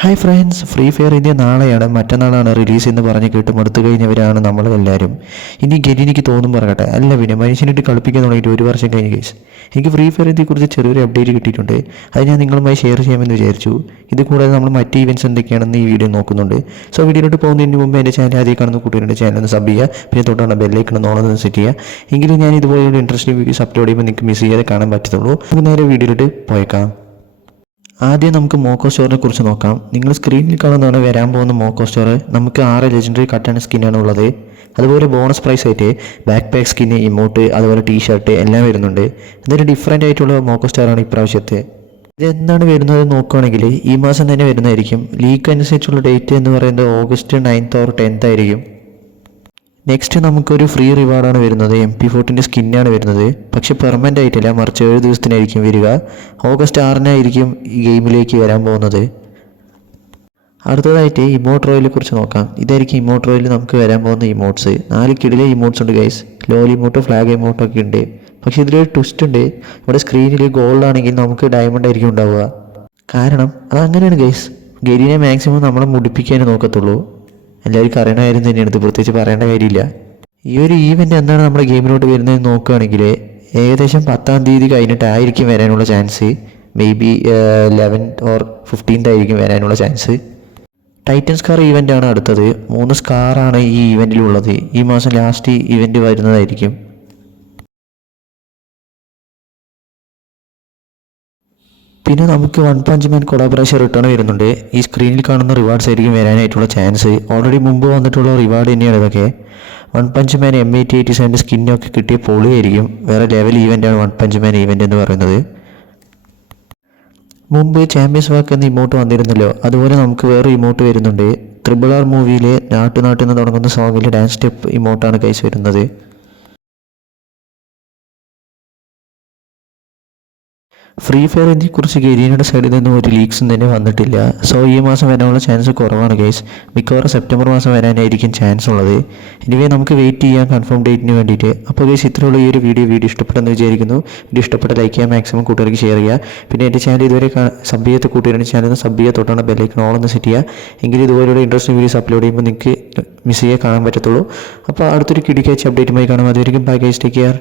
Hi friends, free fire India നാളെയാണ് മറ്റന്നാളാണ് release എന്ന് പറഞ്ഞ് കേട്ട് മടുത്തു കഴിഞ്ഞവരാണ് നമ്മളെല്ലാവരും. ഇനി എനിക്ക് തോന്നും പറയട്ടെ, അല്ല പിന്നെ മനുഷ്യനായിട്ട് കളിപ്പിക്കാൻ തുടങ്ങിയിട്ട് 1 വർഷം കഴിഞ്ഞ കേസ്. എനിക്ക് ഫ്രീ ഫയർ ഇന്ത്യയെക്കുറിച്ച് ചെറിയൊരു അപ്ഡേറ്റ് കിട്ടിയിട്ടുണ്ട്. അത് ഞാൻ നിങ്ങളുമായി ഷെയർ ചെയ്യാമെന്ന് വിചാരിച്ചു. ഇത് കൂടാതെ നമ്മൾ മറ്റ് ഈവൻറ്റ്സ് എന്തൊക്കെയാണെന്ന് ഈ വീഡിയോ നോക്കുന്നുണ്ട്. സോ വീഡിയോയിലോട്ട് പോകുന്നതിന് മുമ്പ് എൻ്റെ ചാനൽ ആദ്യം കാണുന്ന കൂട്ടുകാരുടെ ചാനൽ ഒന്ന് സബ് ചെയ്യുക. പിന്നെ തൊട്ടാണ് ബെല്ലൈക്കൺ ഓളൊന്ന് സെറ്റ് ചെയ്യുക. എങ്കിലും ഞാൻ ഇതുപോലെയുള്ള ഇൻട്രസ്റ്റിംഗ് വീഡിയോസ് അപ്ലോഡ് ചെയ്യുമ്പോൾ നിങ്ങൾക്ക് മിസ് ചെയ്യാതെ കാണാൻ പറ്റത്തുള്ളൂ. നമുക്ക് നേരെ വീഡിയോയിലോട്ട് പോയേക്കാം. ആദ്യം നമുക്ക് മോക്കോ സ്റ്റോറിനെ കുറിച്ച് നോക്കാം. നിങ്ങൾ സ്ക്രീനിൽ കാണുന്നതാണ് വരാൻ പോകുന്ന മോക്കോ സ്റ്റോർ. നമുക്ക് 6 ലെജൻഡറി കട്ടാണ് സ്കിന്നാണ് ഉള്ളത്. അതുപോലെ ബോണസ് പ്രൈസ് ആയിട്ട് ബാക്ക് പാക്ക് സ്കിന്ന്, ഇമോട്ട്, അതുപോലെ ടീഷർട്ട് എല്ലാം വരുന്നുണ്ട്. ഇതൊരു ഡിഫറെൻ്റ് ആയിട്ടുള്ള മോക്കോ സ്റ്റോറാണ് ഇപ്രാവശ്യത്തെ. ഇതെന്താണ് വരുന്നത് നോക്കുകയാണെങ്കിൽ ഈ മാസം തന്നെ വരുന്നതായിരിക്കും. ലീക്ക് അനുസരിച്ചുള്ള ഡേറ്റ് എന്ന് പറയുന്നത് ഓഗസ്റ്റ് 9th or 10th ആയിരിക്കും. നെക്സ്റ്റ് നമുക്കൊരു ഫ്രീ റിവാർഡാണ് വരുന്നത്. MP40 സ്കിന്നാണ് വരുന്നത്. പക്ഷെ പെർമനൻ്റ് ആയിട്ടില്ല, മറിച്ച് 7 ദിവസത്തിനായിരിക്കും വരിക. ഓഗസ്റ്റ് 6 ഈ ഗെയിമിലേക്ക് വരാൻ പോകുന്നത്. അടുത്തതായിട്ട് ഇമോട്ട് റോയിലെ കുറിച്ച് നോക്കാം. ഇതായിരിക്കും ഇമോട്ട് റോയിൽ നമുക്ക് വരാൻ പോകുന്ന ഇമോട്ട്സ്. 4 കിടിലെ ഇമോട്ട്സ് ഉണ്ട് ഗൈസ്. ലോൽ ഇമോട്ട്, ഫ്ലാഗ് ഇമോട്ടൊക്കെ ഉണ്ട്. പക്ഷേ ഇതിലൊരു ട്വിസ്റ്റ് ഉണ്ട്. ഇവിടെ സ്ക്രീനിൽ ഗോൾഡ് ആണെങ്കിൽ നമുക്ക് ഡയമണ്ട് ആയിരിക്കും ഉണ്ടാവുക. കാരണം അതങ്ങനെയാണ് ഗൈസ്. ഗെരീനെ മാക്സിമം നമ്മളെ മുടിപ്പിക്കാനേ നോക്കത്തുള്ളൂ. എല്ലാവർക്കും അറിയണ കാര്യം തന്നെയാണ്, ഇത് പ്രത്യേകിച്ച് പറയേണ്ട കാര്യമില്ല. ഈ ഒരു ഈവൻ്റ് എന്താണ് നമ്മുടെ ഗെയിമിലോട്ട് വരുന്നത് നോക്കുകയാണെങ്കിൽ ഏകദേശം 10th തീയതി കഴിഞ്ഞിട്ടായിരിക്കും വരാനുള്ള chance. May be 11th or 15th ആയിരിക്കും വരാനുള്ള ചാൻസ്. ടൈറ്റൻ സ്കാർ ഈവൻ്റാണ് അടുത്തത്. 3 സ്കാറാണ് ഈ ഈവൻറ്റിലുള്ളത്. ഈ മാസം ലാസ്റ്റ് ഈവൻറ്റ് വരുന്നതായിരിക്കും. പിന്നെ നമുക്ക് വൺ പഞ്ച് മാൻ കൊളാബറേഷൻ റിട്ടേൺ വരുന്നുണ്ട്. ഈ സ്ക്രീനിൽ കാണുന്ന റിവാർഡ്സ് ആയിരിക്കും വരാനായിട്ടുള്ള ചാൻസ്. ഓൾറെഡി മുമ്പ് വന്നിട്ടുള്ള റിവാർഡ് തന്നെയാണ് ഇതൊക്കെ. വൺ പഞ്ച് മാൻ M8087 സ്കിന്നൊക്കെ കിട്ടിയ പൊളിയായിരിക്കും. വേറെ ലെവൽ ഈവൻ്റാണ് വൺ പഞ്ച് മാൻ ഈവൻ്റ് എന്ന് പറയുന്നത്. മുമ്പ് ചാമ്പ്യൻസ് വാക്ക് എന്ന ഇമോട്ട് വന്നിരുന്നല്ലോ, അതുപോലെ നമുക്ക് വേറെ ഇമോട്ട് വരുന്നുണ്ട്. RRR മൂവിയിലെ നാട്ടിൽ നിന്ന് തുടങ്ങുന്ന സോങ്ങിലെ ഡാൻസ് സ്റ്റെപ്പ് ഇമോട്ടാണ് കൈസ് വരുന്നത്. ഫ്രീ ഫയർ ഇന്ത്യയെക്കുറിച്ച് ഗെരീനയുടെ സൈഡിൽ നിന്നും ഒരു ലീക്സും തന്നെ വന്നിട്ടില്ല. സോ ഈ മാസം വരാനുള്ള ചാൻസ് കുറവാണ് ഗൈസ്. മിക്കവാറും സെപ്റ്റംബർ മാസം വരാനായിരിക്കും ചാൻസ് ഉള്ളത്. എനിവേ നമുക്ക് വെയിറ്റ് ചെയ്യാം കൺഫേം ഡേറ്റിന് വേണ്ടിയിട്ട്. അപ്പോൾ ഗൈസ് ഇത്രയുള്ള ഈ ഒരു വീഡിയോ ഇഷ്ടപ്പെട്ടെന്ന് വിചാരിക്കുന്നു. വീഡിയോ ഇഷ്ടപ്പെട്ട ലൈക്ക് ചെയ്യാൻ മാക്സിമം കൂട്ടുകാർക്ക് ഷെയർ ചെയ്യുക. പിന്നെ എൻ്റെ ചാനൽ ഇതുവരെ സബ് ചെയ്യാത്ത കൂട്ടുകാരുടെ ചാനൽ സബ് ചെയ്യുക, തൊട്ടാണ് ബെല്ലൈക്കൺ ഓളൊന്ന് സെറ്റ് ചെയ്യുക. എങ്കിലും ഇതുപോലുള്ള ഇൻട്രസ്റ്റിംഗ് വീഡിയോസ് അപ്ലോഡ് ചെയ്യുമ്പോൾ നിങ്ങൾക്ക് മിസ് ചെയ്യാൻ കാണാൻ പറ്റത്തുള്ളൂ. അപ്പോൾ അടുത്തൊരു കിടിക്കാച്ച് അപ്ഡേറ്റുമായി കാണാം. അതുവരെയും ബൈ ഗൈസ്, ടേക്ക് കെയർ.